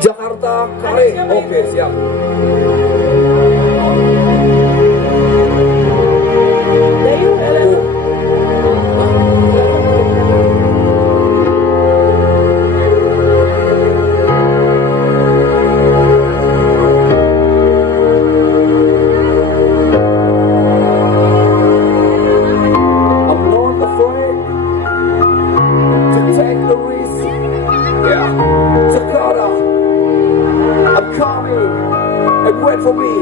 Jakarta Kare. Oke, siap. For me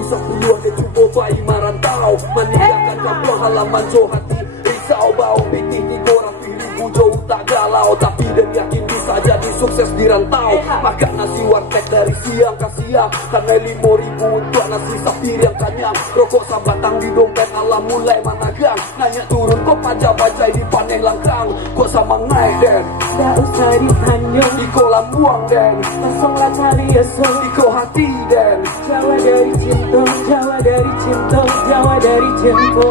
2010 dia cuba bayi marantau meninggalkan kampung halaman jauh hati risau bau tinggi korang pilih jauh tak galau tapi dan yakin bisa jadi sukses di rantau makan nasi warteg dari siang ke siang karena 5.000 untuk nasi sapir yang kanyang rokok sabatang di dompet alam mulai managang nanya turun kok baca-baca di paneng langkang kok sama naik den tak usah ditanyong di kolam buang den kosonglah tali esok di ko hati den Jawa dari cinta, Jawa dari cinta, Jawa dari cinta.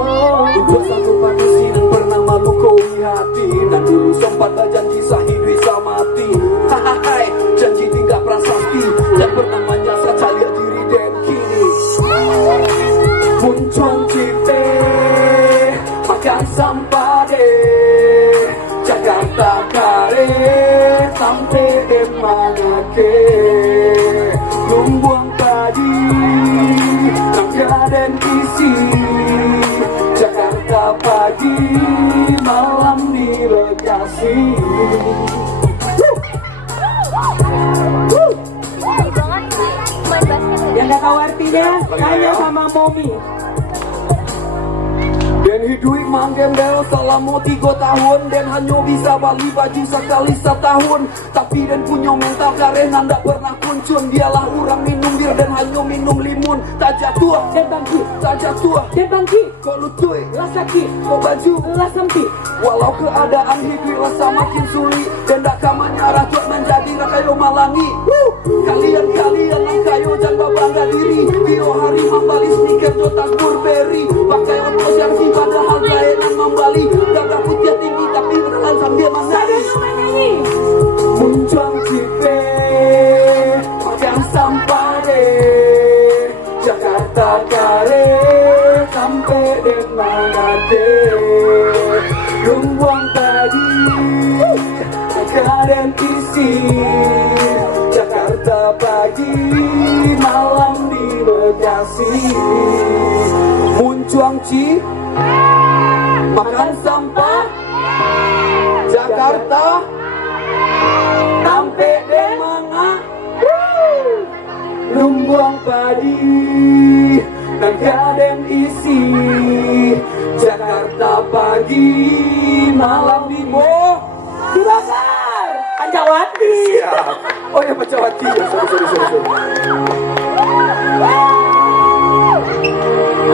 Untuk satu panusi dan pernah malu kau hati dan dulu sempat janji sahih bisa mati. Hahaha, janji tinggal prasasti dan pernah menyasar calia diri dan kini. Muncul cite, makan sampah deh. Jakarta Kare sampai Emanake. Lumbuang padi, nangka dan isi. Jakarta pagi, malam di lokasi. Yang gak tahu artinya, tanya sama Momi. Dan hidup manggembel selama 3 tahun dan hanya bisa bali baju sekali setahun tapi dan punya mental karena ndak pernah kuncun dialah orang minum bir dan hanya minum limun tak jatuh Dan bangki, tak jatuh dan bangki, kok lucuy lah sakit, kok baju lah sempit. walau keadaan hidup rasa makin sulit dan dak kamanya racun menjadi rakayo malangi kalian lang kayo jangan bangga diri bio hari membali sneaker jotas Burberry pakai otos yang si padahal layanan membali gagah putih tinggi tapi beneran sambil menari muncul cipe makan sampah deh Jakarta Kare sampai Demanade Lumbuang tadi dan isi Jakarta pagi malam di Bekasi Muncuang Ci makan sampah Jakarta sampai Demanga Lumbuang padi dan kadang isi Jakarta pagi malam di Dibakar, Pancawati. Siap. Oh ya Pancawati ya, sorry.